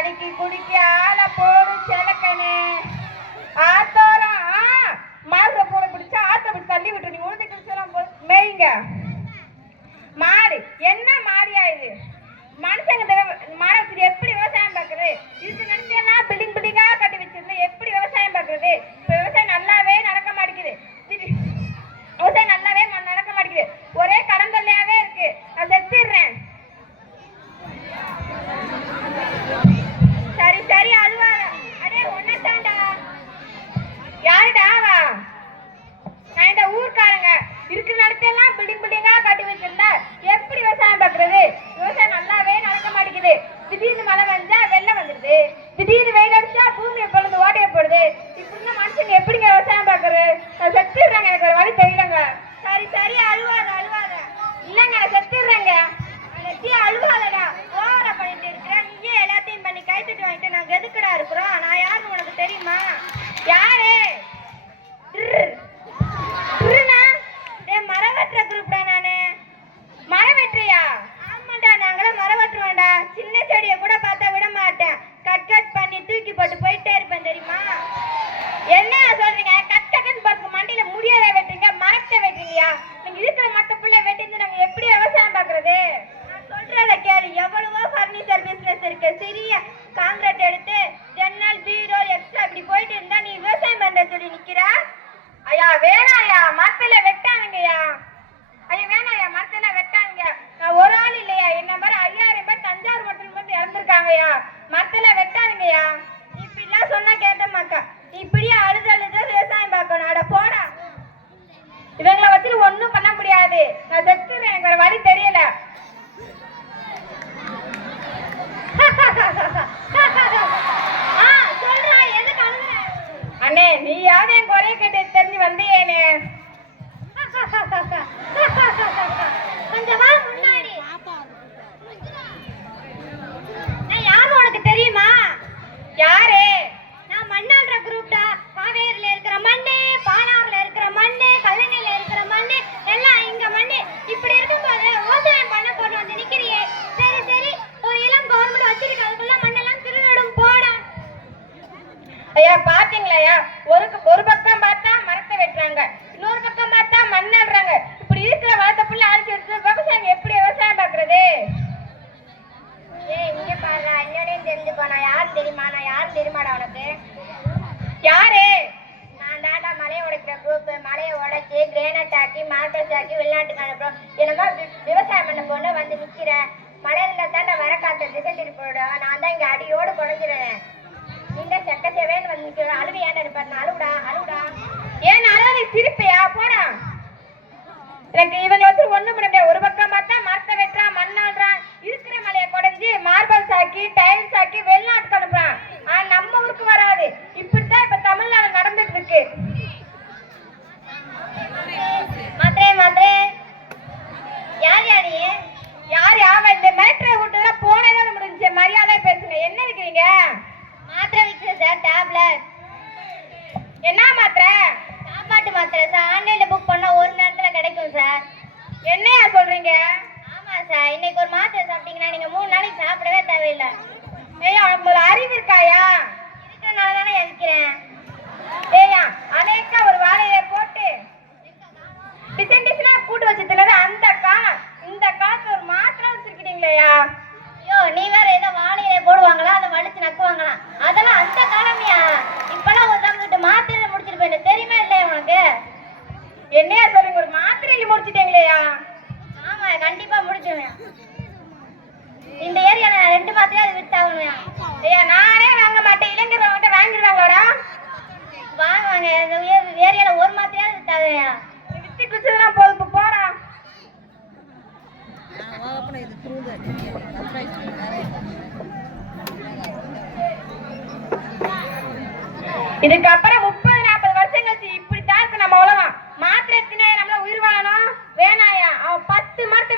அடிக்கி குடிக்கி ஆளை போடு செலக்கனே ஆத்தோரம் மாடு போல பிடிச்சா ஆத்த பிடிச்சி தள்ளி விட்டு நீ உழுதி கிழிச்செல்லாம் மேய்ங்க மாடு என்ன மாடியா இது மனுஷங்க மாடை வச்சு எப்படி விவசாயம் பார்க்கறது இதுக்கு நினைச்சேன்னா பில்டிங் பில்டிங்கா கட்டி வச்சிருந்தா எப்படி விவசாயம் பார்க்கறது இப்ப விவசாயம் நல்லாவே நடக்க மாட்டேங்குது விவசாயம் நல்லாவே நடக்க மாட்டேங்குது ஒரே கடந்தல்லையாவே இருக்கு நான் செத்துடுறேன் சரி சரி அழுவா அடே ஒன்னதாண்டா யாருடா வா நான் இந்த ஊர்க்காரங்க இருக்கிற இடத்தெல்லாம் பில்டிங் பில்டிங்கா கட்டி வச்சிருந்தா எப்படி விவசாயம் பார்க்கறது விவசாயம் நல்லாவே நடக்க மாட்டேங்குது திடீர்னு மழை வந்தா வெள்ளம் வந்துடுது திடீர்னு வெயில் அடிச்சா பூமியை பொழுது ஓட்டைய போடுது இப்படின்னா மனுஷங்க எப்படிங்க விவசாயம் பார்க்கறது நான் செத்துடுறாங்க எனக்கு ஒரு வழி தெரியலங்க சரி சரி அழுவாத அழுவாத இல்லைங்க நான் செத்துடுறேங்க அழுவாதடா ஓவரா பண்ணிட்டு இருக்கிறேன் நீயே எல்லாத்தையும் பண்ணி கைத்துட்டு வாங்கிட்டு நாங்க எதுக்குடா இருக்கிறோம் நான் யாருன்னு உனக்கு தெரியுமா யாரு மரம் வெட்டுற குரூப்டா நானு மரம் வெட்டுறியா ஆமாண்டா நாங்களும் மரம் வெட்டுருவோம்டா சின்ன செடியை கூட பார்த்தா விட மாட்டேன் கட் பண்ணி தூக்கி போட்டு போயிட்டே இருப்பேன் தெரியுமா என்ன சொல்றீங்க கட் பார்க்க மண்டியில முடியாத வெட்டுறீங்க மரத்தை வெட்டுறீங்கயா நீங்க இருக்கிற மத்த பிள்ளை வெட்டிருந்து நாங்க எப்படி விவசாயம் பாக்குறது நான் சொல்றத கேளு எவ்வளவோ பர்னிச்சர் பிசினஸ் இருக்கு சிறிய காங்கிரீட் எடுத்து ஜன்னல் பீரோ எக்ஸ்ட்ரா இப்படி போயிட்டு இருந்தா நீ விவசாயம் பண்ற சொல்லி நிக்கிறா ஐயா வேணாயா மரத்துல வெட்டானுங்கய்யா ஐயா வேணாயா மரத்துல வெட்டானுங்க நான் ஒரு ஆள் இல்லையா என்ன மாதிரி 5000 பேர் தஞ்சாவூர் மட்டும் வந்து இறந்துருக்காங்கய்யா மரத்துல வெட்டானுங்கய்யா இப்படிலாம் சொன்னா கேட்ட மாக்கா இப்படியே அழுது அழுது விவசாயம் பார்க்கணும் அட போடா இவங்களை வச்சுட்டு ஒன்னும் பண்ண முடியாது நான் செத்துறேன் எனக்கு ஒரு வழி தெரியல அண்ணே நீயாவது என் குறைய கேட்டு தெரிஞ்சு வந்தேனே கொஞ்சமா முன்னாடி யாரு உனக்கு தெரியுமா யாரு நான் மண்ணான்ற குரூப்டா காவேரியில இருக்கிற மண்ணு பாலாறுல இருக்கிற மண்ணு கல்லணையில இருக்கிற மண்ணு எல்லாம் இங்க மண்ணு இப்படி இருக்கும்போது விவசாயம் பண்ண போட்டு வந்து நிக்கிறியே சரி சரி ஒரு இளம் கவர்மெண்ட் வச்சிருக்க அதுக்குள்ள மண்ணெல்லாம் திருநடும் போட ஐயா பாத்தீங்களா ஒரு பக்கம் பார்த்தா மரத்தை வெட்டுறாங்க இன்னொரு பக்கம் பார்த்தா மண் நடுறாங்க இப்படி இருக்கிற வளர்த்த புள்ள அழைச்சி எடுத்து விவசாயம் எப்படி விவசாயம் பாக்குறது இங்க பாரு என்னடையும் தெரிஞ்சு போனா யாரும் தெரியுமா நான் யாரும் தெரியுமாடா உனக்கு யாரு நான் தாண்டா மலையை உடைக்கிற குரூப் மலையை உடைச்சி கிரேனைட் ஆக்கி மார்பல்ஸ் ஆக்கி வெளிநாட்டுக்கு அனுப்புறோம் என்னமா விவசாயம் பண்ண போன வந்து நிக்கிறேன் மலையில தாண்டா வர காத்த திசை திருப்பிடும் நான் தான் இங்க அடியோடு குறைஞ்சிருவேன் இந்த செக்க சேவேன்னு வந்து நிக்கிறேன் அழுவி ஏன் இருப்பாரு அழுவுடா அழுவுடா ஏன் அழுவி திருப்பியா போடா எனக்கு இவங்க வச்சு ஒண்ணு பண்ண முடியாது ஒரு பக்கம் பார்த்தா மரத்தை வெட்டுறான் மண்ணாடுறான் இருக்கிற மலையை குடைஞ்சி மார்பல்ஸ் ஆக்கி டைல்ஸ் ஆக்கி வெளிநாட்டுக்கு அனுப்புறான் ஆனா நம்ம ஊருக்கு வராது இப்படித்தான் இப்ப தமிழ்நாடு நடந்துட்டு இருக்கு மதுரை மதுரை யார் யாரு யார் யாவ இந்த மேட்ரை விட்டுதான் போனதான் முடிஞ்சு மரியாதை பேசுங்க என்ன விற்கிறீங்க மாத்திரை விற்கிறேன் சார் டேப்லெட் என்ன மாத்திரை சாப்பாட்டு மாத்திரை சார் ஆன்லைன்ல புக் பண்ணா ஒரு நேரத்துல கிடைக்கும் சார் என்னையா சொல்றீங்க ஆமா சார் இன்னைக்கு ஒரு மாத்திரை சாப்பிட்டீங்கன்னா நீங்க 3 நாளைக்கு சாப்பிடவே தேவையில்லை ஏயா உனக்கு அறிவு இருக்காயா இருக்கிறனால தானே இருக்கிறேன் ஏயா அநேக்கா ஒரு வாழையை போட்டு டிசைன் டிசைனா கூட்டு வச்சதுல அந்த காலம் இந்த காலத்துல ஒரு மாத்திரை வச்சிருக்கீங்களேயா ஐயோ நீ வேற ஏதோ வாழையில போடுவாங்களா அதை வலிச்சு நக்குவாங்களா அதெல்லாம் அந்த காலமியா இப்பெல்லாம் ஒருத்தவங்கிட்ட மாத்திரையில முடிச்சிட்டு போயிட்டு தெரியுமா இல்லையா உனக்கு என்னையா சொல்லுங்க ஒரு மாத்திரையில முடிச்சிட்டீங்களேயா ஆமா கண்டிப்பா முடிச்சிடுவேன் இந்த ஏரியால 2 மாத்திரையாவது வித்தாகணும்யா ஐயா நானே வாங்க மாட்டேன் இளைஞர் வாங்கிடுவாங்களோடா வாங்குவாங்க இந்த ஏரியால ஒரு மாத்திரையாவது வித்தாகயா வித்து குடிச்சதுலாம் போது போடா இதுக்கப்புறம் 30-40 வருஷம் கழிச்சு இப்படித்தான் இருக்கு நம்ம உலகம் மாத்திரை நம்மள உயிர் வாழணும் வேணாயா அவன் 10 மரத்தை